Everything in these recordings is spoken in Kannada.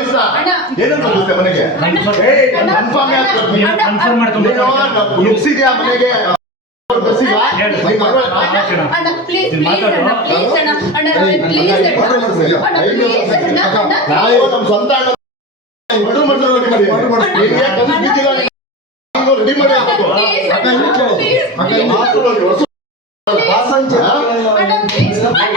ಪೊಲೀಸ್. ಅಣ್ಣ. ಏನಂತ ಗೊತ್ತೆ ಮನೆಗೆ. ಕನ್ಫರ್ಮ್. ಕನ್ಫರ್ಮ್ ಮಾಡ್ಕೊಂಡು ನೀನು ಮನೆಗೆ? ನಮ್ಮ ಸ್ವಂತ ರೆಡಿ ಮಾಡಿ ಹಾಕು. ಪ್ಲೀಸ್ ಅಕ್ಕ ಅಣ್ಣ ನಿಂತ್ಕೊ. ಪ್ಲೀಸ್ ಅಕ್ಕ ನಿಂತ್ಕೊ. ಹಾಸ್ಪಿಟಲ್ಗೆ ಹೊಸ- ಹಾ? ಅಣ್ಣ ಪ್ಲೀಸ್ ಅಣ್ಣ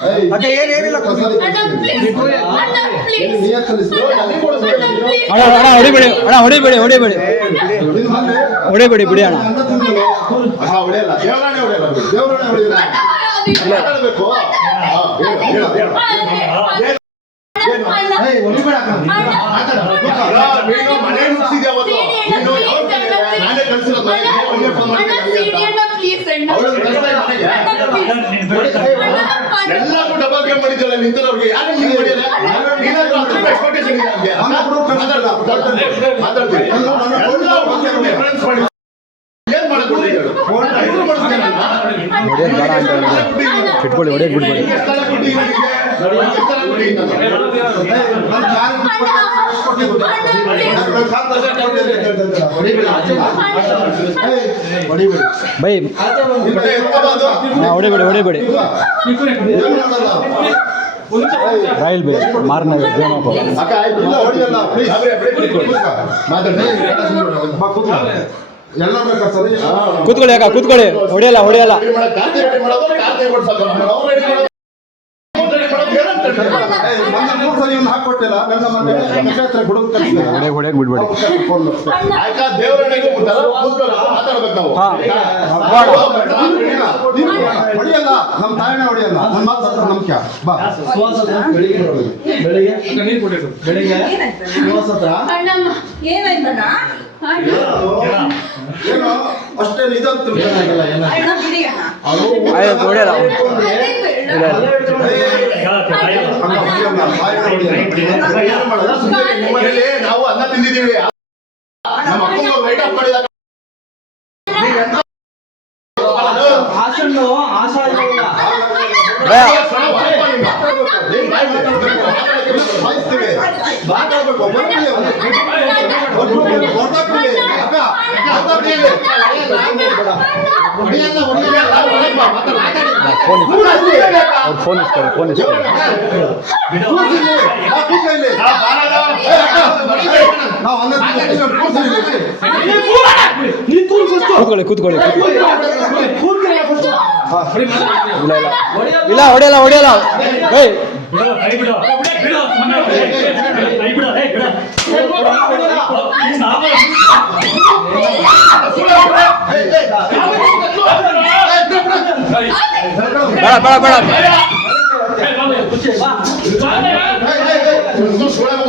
ಅಣ್ಣ ಕುತ್ಕೊಳ್ಳಿ ಅಣ್ಣ ಹೊಡಿಬೇಡಿ ಅಣ್ಣ ಹೊಡಿಬೇಡಿ ಹೊಡಿಬೇಡಿ ಹೊಡಿಬೇಡಿ ಬಿಡಿ ಅಣ್ಣ ಅನ್ನ ಎಲ್ಲಾರ್ಗೂ ಡಬಲ್ ಗೇಮ್ ಮಾಡಿದ್ದಲ್ಲ ನಿಂತವ್ರಿಗೆ ಯಾರು ಹಿಂಗ್ ಮಾಡಿದ್ರೆ ನೀನಾದ್ರೂ ಹತ್ತು ರೂಪಾಯಿ ಎಕ್ಸ್ಪೆಕ್ಟೇಷನ್ ಇದೆ ನಮ್ಗೆ. ಮಾತಾಡ್ತೀನಿ. ಮಾತಾಡ್ತೀನಿ. ಎಲ್ಲ ಹೋಗಿ difference ಮಾಡಿ. ಏನ್ ಮಾಡಕ್ ಹೊರ್ಟಿದ್ದೀಯ ಹೇಳು? ಇಬ್ರು ಮಾಡಿಸ್ತೀನಿ ಅಲ್ವಾ? ಹೊಡಿಯೋದು ಬೇಡ ಅಂತ ಹೇಳಿದ್ರು. ಇಟ್ಕೊಳ್ಳಿ? ಹೊಡಿಬೇಡಿ. ಬೈ. ಹಾ, ಹೊಡಿಬೇಡಿ ಹೊಡಿಬೇಡಿ? ರಾಯಲ್ ಬೇ ಮಾರನೇ ಪ್ಲೀಸ್ ಮಾತಾಡಿ ಕೂತ್ಕೊಳ್ಳಿ ಅಕ್ಕ ಕೂತ್ಕೊಳ್ಳಿ. ಹೊಡೆಯಲ್ಲ ಹೊಡೆಯಲ್ಲ. ಹೊಡಿಯಕ್ ಬಿಡ್ಬೇಡಿ. ಹೊಡಿಯಲ್ಲ ತಾಯಿನ ಹೊಡಿಯಲ್ಲ. ಮಾತು ನಂಬಿಕೆ. ಬಾ. ಬೆಳಿಗ್ಗೆ ಬೆಳಿಗ್ಗೆ? ಶ್ರೀನಿವಾಸ ಹತ್ರ ಏನಾಯ್ತಣ್ಣ? ಏನು ಅಷ್ಟೇ ನಿಧಾನ ಅವ್ರು ನಿಮ್ಮ ನಾವು ಅನ್ನ ತಿಂದಿದ್ದೀವಿ ನಮ್ಮ ಅಕ್ಕಂಗೆ ಲೈಟ್ ಆಫ್ ಮಾಡಿದ ಹಾಸನ್ನು ಆಶಾ ಇಲ್ಲ ಮಾತಾಡ್ಬೇಕು ಬರ್ತೀವಿ ಹೊರ್ಟ್ಬಿಡ್ತೀವಿ, ಹೊರ್ಟೋಗ್ತೀವಿ. ಅಕ್ಕ ಅವ್ರು ಫೋನ್ ಇಸ್ತಾರೆ ಫೋನ್ ಇಸ್ತಾರೆ ಕೂರ್ಸಿಲ್ಲಿ. ಆ, ಕೂರ್ಸು ಇಲ್ಲಿ. ಏ, ಅಕ್ಕ, ನಾವು ಅನ್ನ ಇಸ್ಕೊಳ್ಳಿ ಫೋನ್ ಇಸ್ಕೊಳ್ಳಿ ಕೂತ್ಕೊಳ್ಳಿ ಕೂತ್ಕೊಳ್ಳಿ ಇಲ್ಲ ಇಲ್ಲ. ಹೊಡಿಯಲ್ಲ ಹೊಡಿಯಲ್ಲ ಏಯ್ ಬಿಡು ಕೈ ಬಿಡು ಬಿಡು ಸುಮ್ಮನೆ ಕೈ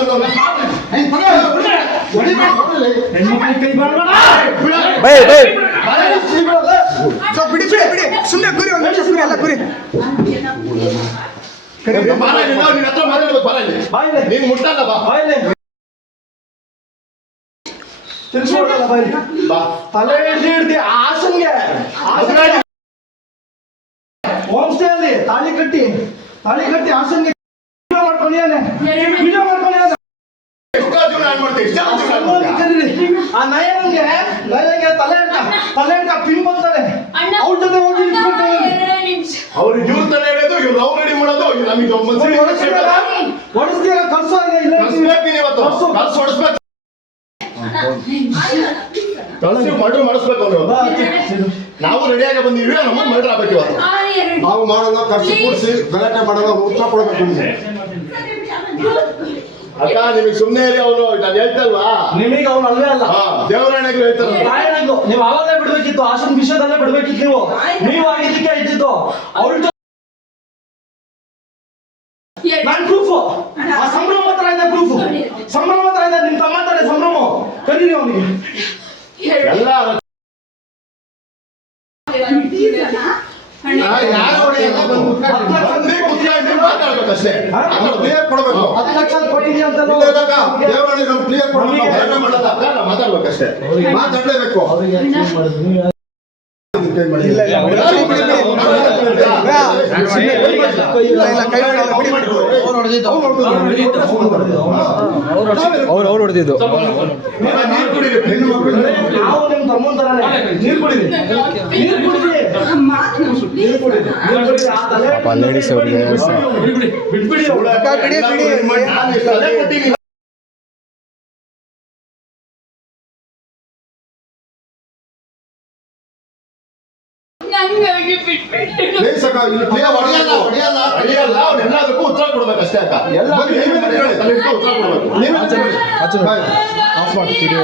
ಬಿಡು ಏ ಬಿಡು ನಾವು ಬೇಡ ಬೇಡ ಬೇಡ ಬೈ ಬೈ ಬಿಡಿ ಬಿಡಿ ಬಿಡಿ ಸುಮ್ಮನೆ ಗುರಿ ಒಂದು ನಿಮಿಷ ಸುಮ್ಮನೆ ಎಲ್ಲ ಗುರಿ ನೀನ್ ಮುಟ್ಟಲ್ಲ ಬಾ ತಿರ್ಸ್ಕೊಡಲ್ಲ ಬಾಯಿ ಬಾ ತಲೆ ಹಿಡ್ದಿ ಹಾಸನ್ಗೆ. ಅಲ್ಲಿ ತಾಳಿ ಕಟ್ಟಿ ತಾಳಿ ಕಟ್ಟಿ ಹಾಸನ್ಗೆ ವಿಡಿಯೋ ಎಷ್ಟೋ ಜೀವನ ಹಾಳ್ ಮಾಡ್ತೀವಿ ಎಷ್ಟೋ ಜೀವನ ಹಾಳ್ ಹೋಗಿ ಮಾಡ್ತೀವಿ. ಕರೀರಿ. ಆ ನಯನ್ಗೆ ನಯನ್ಗೆ ತಲೆ ಹಿಡ್ಕ ತಲೆ ಹಿಡ್ಕ ಪಿನ್ ಅಣ್ಣ ಜೊತೆ ಹೋಗಿ ನಿಂತ್ಕೊಂಡು ಅವ್ರು ಇವ್ರ ತಲೆ ಹಿಡಿಯೋದು ಇವ್ರು ನಾವು ರೆಡಿ ಮಾಡೋದು ಇವ್ರು ನಮಗೆ ಒಬ್ಬ? ಹೊಡಿಸ್ತೀರ? ಈಗ ಇಲ್ಲ ಕಳ್ಸ್ಬೇಕು ಇವತ್ತು. ಕಳ್ಸು. ಕಳ್ಸಿ ಹೊಡಿಸ್ಬೇಕು. ಮರ್ಡರ್ ಮಾಡಿಸ್ಬೇಕು ಅವ್ರು. ನಾವು ರೆಡಿಯಾಗಿ ಬಂದಿವಿ ನಮ್ಮ ಮರ್ಡರ್ ಆಗ್ಬೇಕು ಇವತ್ತು ನಾವು ಮಾಡೋಣ ಖರ್ಚು ಕೂಡಿಸಿ ಗಲಾಟೆ ಮಾಡೋಣ ಉತ್ತರ ಕೊಡ್ಬೇಕು ನಿಮ್ಗೆ. ಅಕ್ಕ ನಿಮಗೆ ಸುಮ್ಮನೆ ಇರಿ ಅವನು ನಾನು ಹೇಳ್ತಲ್ವಾ? ನಿಮಗೆ ಅವನು ಅಲ್ಲೇ ಅಲ್ಲ. ಹಾ ಹೇಳ್ತಾರೆ. ನೀವು ಅವಾಗಲೇ ಬಿಡ್ಬೇಕಿತ್ತು ಆಶನ್ ವಿಷಯದಲ್ಲೇ ಬಿಡ್ಬೇಕಿತ್ತು ನೀವು. ನೀವು ಆಗಿದ್ದಕ್ಕೆ ಇದ್ದಿದ್ದು. ಅವ್ರ ಎರಡು. ನಾನ್ ಪ್ರೂಫ್ ಆ ಸಂಭ್ರಮ ಹತ್ರ ಇದೆ ಪ್ರೂಫ್ ಸಂಭ್ರಮ ಹತ್ರ ಇದೆ ನಿಮ್ ತಮ್ಮ ಹತ್ರ ಸಂಭ್ರಮ. ಕರೀರಿ ಅವನಿಗೆ. ಎಲ್ಲ ಕ್ಲಿಯರ್ ಕೊಡ್ಬೇಕು. ಹತ್ತು ಲಕ್ಷ ಕೊಟ್ಟಿದ್ಯಾ ಅಂತ ನಮ್ಗೆ ಕ್ಲಿಯರ್ ಕೊಡ್ಬೇಕು ನಾವು ಮಾತಾಡ್ಬೇಕಷ್ಟೇ. ಮಾತಾಡ್ಲೇಬೇಕು. ಅವ್ರು ಅವ್ರು ಹೊಡೆದಿದ್ದು ನೀರು ಕುಡೀರಿ ಹೆಣ್ಣು ಹೊಡೆಯಲ್ಲ ಅವ್ರು ಎಲ್ಲದಕ್ಕೂ ಉತ್ತರ ಕೊಡ್ಬೇಕಷ್ಟೇ ಅಕ್ಕ. ಎಲ್ಲ ಉತ್ತರ ಕೊಡ್ಬೇಕು. ಆಫ್ ಮಾಡಿ ವಿಡಿಯೋ